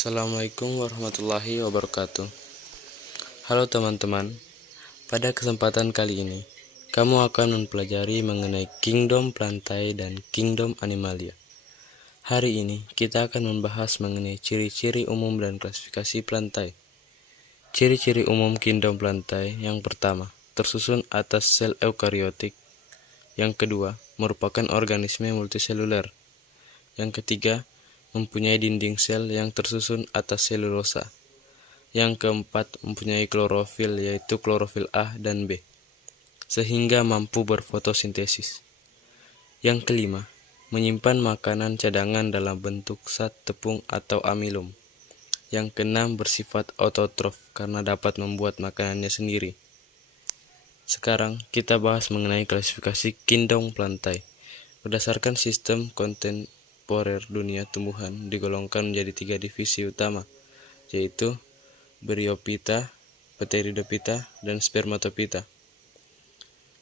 Assalamualaikum warahmatullahi wabarakatuh. Halo teman-teman, pada kesempatan kali ini kamu akan mempelajari mengenai Kingdom Plantae dan Kingdom Animalia. Hari ini kita akan membahas mengenai ciri-ciri umum dan klasifikasi Plantae. Ciri-ciri umum Kingdom Plantae: yang pertama, tersusun atas sel eukariotik. Yang kedua, merupakan organisme multiseluler. Yang ketiga, mempunyai dinding sel yang tersusun atas selulosa. Yang keempat, mempunyai klorofil, yaitu klorofil A dan B, sehingga mampu berfotosintesis. Yang kelima, menyimpan makanan cadangan dalam bentuk zat tepung atau amilum. Yang keenam, bersifat autotrof karena dapat membuat makanannya sendiri. Sekarang kita bahas mengenai klasifikasi Kingdom Plantae. Berdasarkan sistem kontemporer dunia tumbuhan digolongkan menjadi 3 divisi utama, yaitu Bryophyta, Pteridophyta, dan Spermatophyta.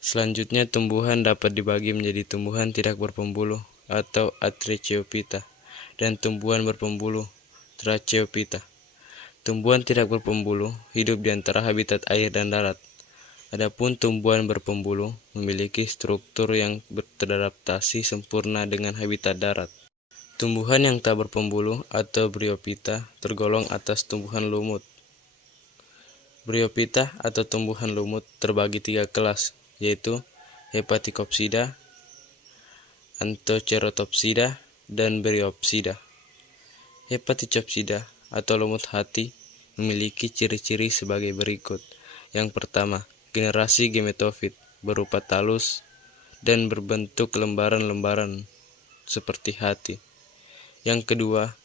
Selanjutnya, tumbuhan dapat dibagi menjadi tumbuhan tidak berpembuluh atau Atrechophyta dan tumbuhan berpembuluh Tracheophyta. Tumbuhan tidak berpembuluh hidup di antara habitat air dan darat. Adapun tumbuhan berpembuluh memiliki struktur yang teradaptasi sempurna dengan habitat darat. Tumbuhan yang tak berpembuluh atau Bryophyta tergolong atas tumbuhan lumut. Bryophyta atau tumbuhan lumut terbagi 3 kelas, yaitu Hepaticopsida, Anthocerotopsida, dan Bryopsida. Hepaticopsida atau lumut hati memiliki ciri-ciri sebagai berikut. Yang pertama, generasi gemetofit berupa talus dan berbentuk lembaran-lembaran seperti hati. Yang kedua,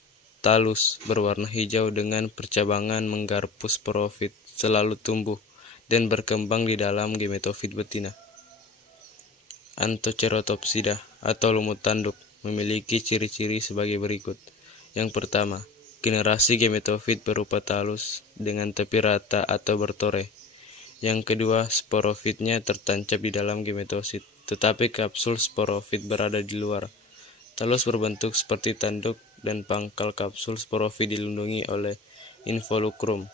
talus berwarna hijau dengan percabangan menggarpu sporofit, selalu tumbuh dan berkembang di dalam gemetofit betina. Anthocerotopsida atau lumut tanduk memiliki ciri-ciri sebagai berikut. Yang pertama, generasi gemetofit berupa talus dengan tepi rata atau bertore. Yang kedua, sporofitnya tertancap di dalam gemetosit, tetapi kapsul sporofit berada di luar. Talus berbentuk seperti tanduk dan pangkal kapsul sporofit dilindungi oleh involucrum.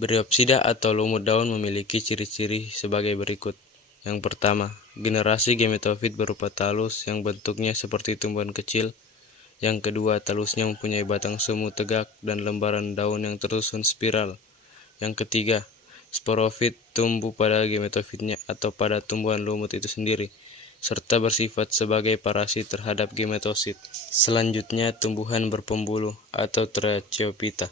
Bryopsida atau lumut daun memiliki ciri-ciri sebagai berikut. Yang pertama, generasi gemetofit berupa talus yang bentuknya seperti tumbuhan kecil. Yang kedua, talusnya mempunyai batang semu tegak dan lembaran daun yang tersusun spiral. Yang ketiga, sporofit tumbuh pada gemetofitnya atau pada tumbuhan lumut itu sendiri, serta bersifat sebagai parasit terhadap gemetosit. Selanjutnya, tumbuhan berpembuluh atau Tracheophyta.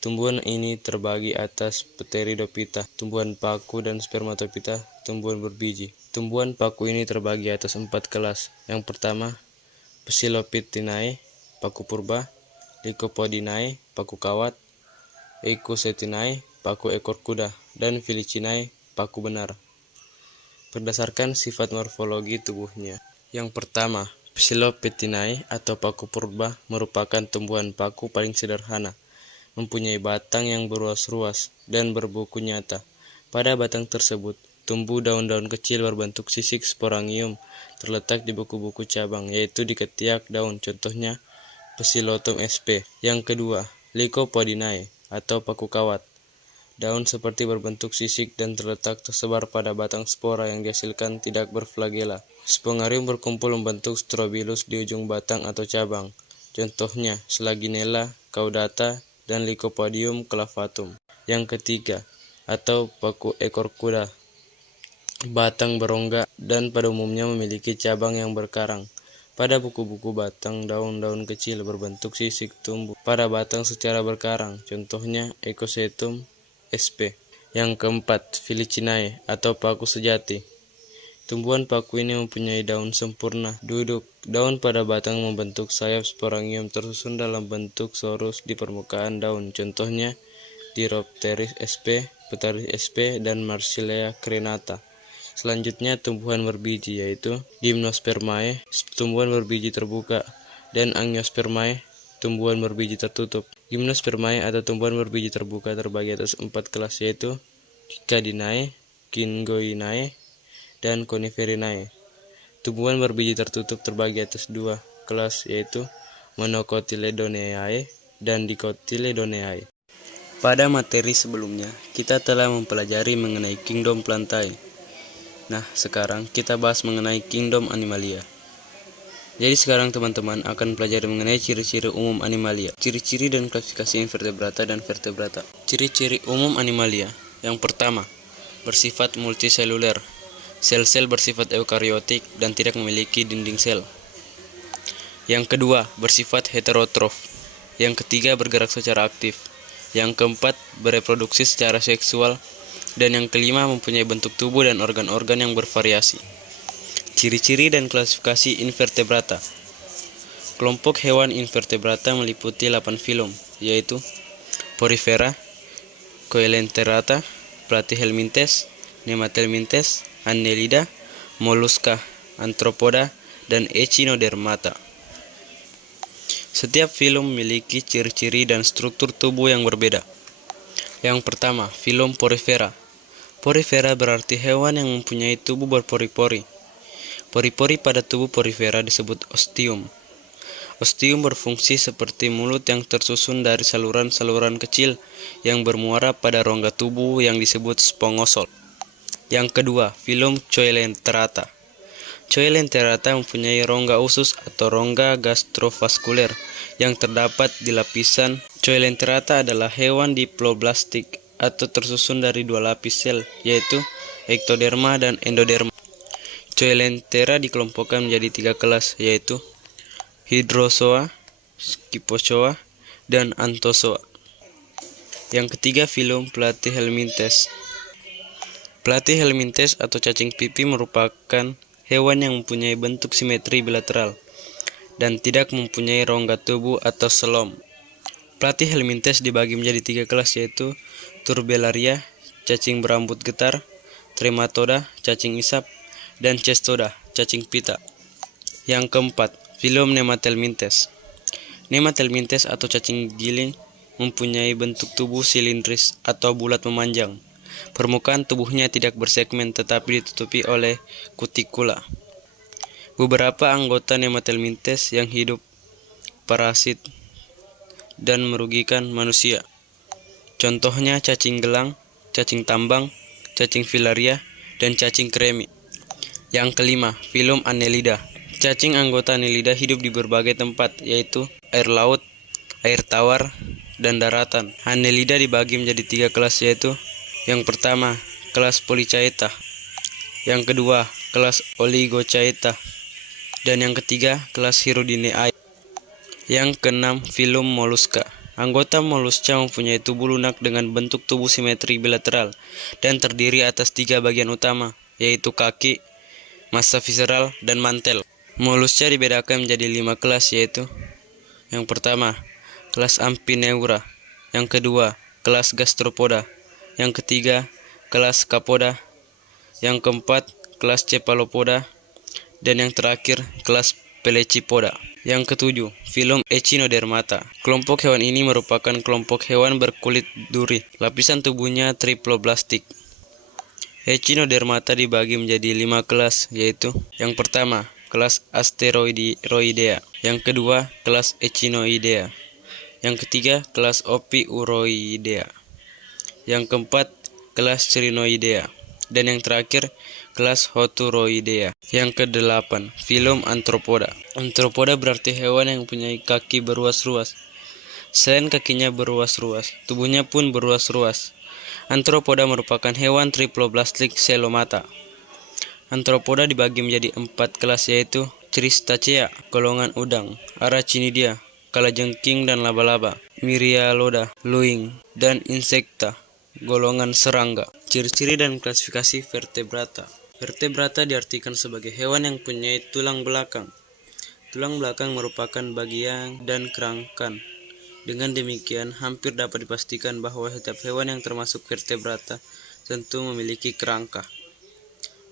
Tumbuhan ini terbagi atas Pteridophyta, tumbuhan paku, dan Spermatophyta, tumbuhan berbiji. Tumbuhan paku ini terbagi atas 4 kelas. Yang pertama, Psilophytinae, paku purba, Lycopodinae, paku kawat, Eichhorstinae, paku ekor kuda, dan Felicinae, paku benar. Berdasarkan sifat morfologi tubuhnya. Yang pertama, Psilophytinae atau paku purba merupakan tumbuhan paku paling sederhana, mempunyai batang yang beruas-ruas dan berbuku nyata. Pada batang tersebut, tumbuh daun-daun kecil berbentuk sisik sporangium terletak di buku-buku cabang, yaitu di ketiak daun, contohnya Psilotum sp. Yang kedua, Lycopodinae atau paku kawat. Daun seperti berbentuk sisik dan terletak tersebar pada batang spora yang dihasilkan tidak berflagela. Spongarium berkumpul membentuk strobilus di ujung batang atau cabang. Contohnya Slaginella caudata dan Lycopodium clavatum. Yang ketiga, atau paku ekor kuda. Batang berongga dan pada umumnya memiliki cabang yang berkarang. Pada buku-buku batang, daun-daun kecil berbentuk sisik tumbuh pada batang secara berkarang, contohnya Eichhorsteum sp. Yang keempat, Felicinae atau paku sejati. Tumbuhan paku ini mempunyai daun sempurna duduk. Daun pada batang membentuk sayap sporangium tersusun dalam bentuk sorus di permukaan daun, contohnya Diropteris sp, Pteris sp, dan Marsilea crenata. Selanjutnya, tumbuhan berbiji, yaitu Gymnospermae, tumbuhan berbiji terbuka, dan Angiospermae, tumbuhan berbiji tertutup. Gymnospermae atau tumbuhan berbiji terbuka terbagi atas 4 kelas, yaitu Cycadinae, Gingoinae, dan Coniferinae. Tumbuhan berbiji tertutup terbagi atas 2 kelas, yaitu Monocotyledoneae, dan Dicotyledoneae. Pada materi sebelumnya, kita telah mempelajari mengenai kingdom Plantae. Nah, sekarang kita bahas mengenai kingdom Animalia. Jadi sekarang teman-teman akan pelajari mengenai ciri-ciri umum Animalia, ciri-ciri dan klasifikasi invertebrata dan vertebrata. Ciri-ciri umum Animalia. Yang pertama, bersifat multiseluler. Sel-sel bersifat eukariotik dan tidak memiliki dinding sel. Yang kedua, bersifat heterotrof. Yang ketiga, bergerak secara aktif. Yang keempat, bereproduksi secara seksual. Dan yang kelima, mempunyai bentuk tubuh dan organ-organ yang bervariasi. Ciri-ciri dan klasifikasi invertebrata. Kelompok hewan invertebrata meliputi 8 filum, yaitu Porifera, Coelenterata, Platyhelminthes, Nemathelminthes, Annelida, Mollusca, Arthropoda, dan Echinodermata. Setiap filum memiliki ciri-ciri dan struktur tubuh yang berbeda. Yang pertama, filum Porifera. Porifera berarti hewan yang mempunyai tubuh berpori-pori. Pori-pori pada tubuh Porifera disebut ostium. Ostium berfungsi seperti mulut yang tersusun dari saluran-saluran kecil yang bermuara pada rongga tubuh yang disebut spongosol. Yang kedua, filum Coelenterata. Coelenterata mempunyai rongga usus atau rongga gastrovaskuler yang terdapat di lapisan. Coelenterata adalah hewan diploblastik atau tersusun dari dua lapis sel, yaitu ektoderma dan endoderma. Coelentera dikelompokkan menjadi 3 kelas, yaitu Hydrozoa, Scyphozoa, dan Anthozoa. Yang ketiga, filum Platyhelminthes. Platyhelminthes atau cacing pipi merupakan hewan yang mempunyai bentuk simetri bilateral dan tidak mempunyai rongga tubuh atau selom. Platyhelminthes dibagi menjadi 3 kelas, yaitu Turbellaria, cacing berambut getar, Trematoda, cacing isap, dan Cestoda, cacing pita. Yang keempat, filum Nemathelminthes. Nemathelminthes atau cacing giling mempunyai bentuk tubuh silindris atau bulat memanjang. Permukaan tubuhnya tidak bersegmen tetapi ditutupi oleh kutikula. Beberapa anggota Nemathelminthes yang hidup parasit dan merugikan manusia. Contohnya cacing gelang, cacing tambang, cacing filaria, dan cacing kremi. Yang kelima, filum Annelida. Cacing anggota Annelida hidup di berbagai tempat, yaitu air laut, air tawar, dan daratan. Annelida dibagi menjadi 3 kelas, yaitu yang pertama, kelas Polychaeta. Yang kedua, kelas Oligochaeta. Dan yang ketiga, kelas Hirudinea. Yang keenam, filum Mollusca. Anggota Mollusca mempunyai tubuh lunak dengan bentuk tubuh simetri bilateral dan terdiri atas 3 bagian utama, yaitu kaki, massa visceral, dan mantel. Mollusca dibedakan menjadi 5 kelas, yaitu yang pertama, kelas Amphineura. Yang kedua, kelas Gastropoda. Yang ketiga, kelas Capoda. Yang keempat, kelas Cephalopoda. Dan yang terakhir, kelas Pelecypoda. Yang ketujuh, filum Echinodermata. Kelompok hewan ini merupakan kelompok hewan berkulit duri. Lapisan tubuhnya triploblastik. Echinodermata dibagi menjadi 5 kelas, yaitu yang pertama, kelas Asteroidea. Yang kedua, kelas Echinoidea. Yang ketiga, kelas Ophiuroidea. Yang keempat, kelas Crinoidea. Dan yang terakhir, kelas Hoturoidea. Yang kedelapan, filum Arthropoda. Arthropoda berarti hewan yang mempunyai kaki beruas-ruas. Selain kakinya beruas-ruas, tubuhnya pun beruas-ruas. Arthropoda merupakan hewan triploblastik selomata. Arthropoda dibagi menjadi 4 kelas, yaitu Cristacea, golongan udang, Arachnidia, kalajengking dan laba-laba, Myrialoda, luing, dan Insecta, golongan serangga. Ciri-ciri dan klasifikasi vertebrata. Vertebrata diartikan sebagai hewan yang mempunyai tulang belakang. Tulang belakang merupakan bagian dan kerangka. Dengan demikian, hampir dapat dipastikan bahwa setiap hewan yang termasuk vertebrata tentu memiliki kerangka.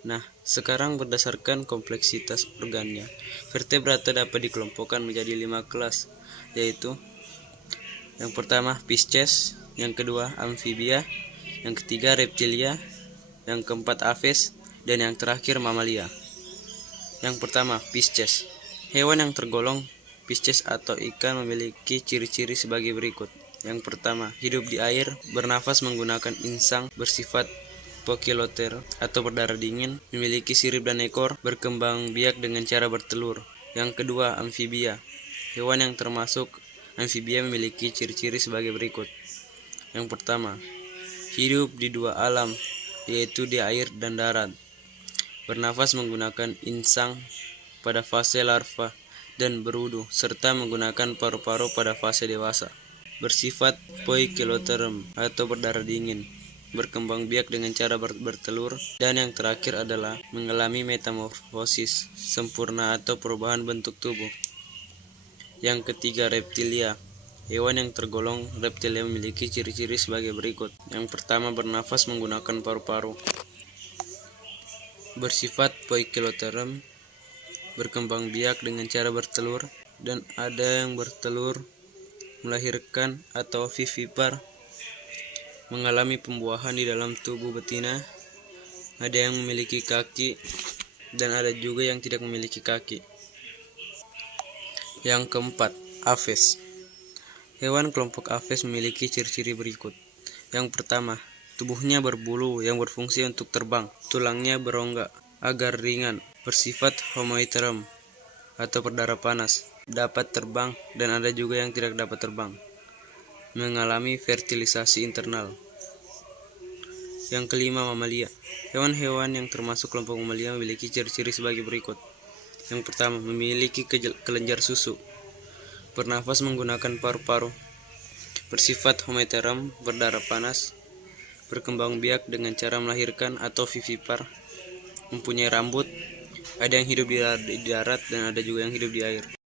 Nah, sekarang berdasarkan kompleksitas organnya, vertebrata dapat dikelompokkan menjadi 5 kelas, yaitu yang pertama Pisces, yang kedua amfibia, yang ketiga reptilia, yang keempat aves, dan yang terakhir mamalia. Yang pertama, Pisces. Hewan yang tergolong Pisces atau ikan memiliki ciri-ciri sebagai berikut. Yang pertama, hidup di air, bernafas menggunakan insang, bersifat poikiloter atau berdarah dingin, memiliki sirip dan ekor, berkembang biak dengan cara bertelur. Yang kedua, amfibia. Hewan yang termasuk amfibia memiliki ciri-ciri sebagai berikut. Yang pertama, hidup di dua alam, yaitu di air dan darat. Bernafas menggunakan insang pada fase larva dan berudu, serta menggunakan paru-paru pada fase dewasa. Bersifat poikiloterm atau berdarah dingin, berkembang biak dengan cara bertelur, dan yang terakhir adalah mengalami metamorfosis sempurna atau perubahan bentuk tubuh. Yang ketiga, reptilia. Hewan yang tergolong reptilia memiliki ciri-ciri sebagai berikut. Yang pertama, bernafas menggunakan paru-paru. Bersifat poikiloterm, berkembang biak dengan cara bertelur, dan ada yang bertelur, melahirkan atau vivipar, mengalami pembuahan di dalam tubuh betina, ada yang memiliki kaki, dan ada juga yang tidak memiliki kaki. Yang keempat, Aves. Hewan kelompok Aves memiliki ciri-ciri berikut. Yang pertama, tubuhnya berbulu yang berfungsi untuk terbang, tulangnya berongga agar ringan, bersifat homoiterm atau berdarah panas, dapat terbang dan ada juga yang tidak dapat terbang, mengalami fertilisasi internal. Yang kelima, mamalia. Hewan-hewan yang termasuk kelompok mamalia memiliki ciri-ciri sebagai berikut. Yang pertama, memiliki kelenjar susu, bernafas menggunakan paru-paru, bersifat homoiterm, berdarah panas, berkembang biak dengan cara melahirkan atau vivipar, mempunyai rambut, ada yang hidup di darat dan ada juga yang hidup di air.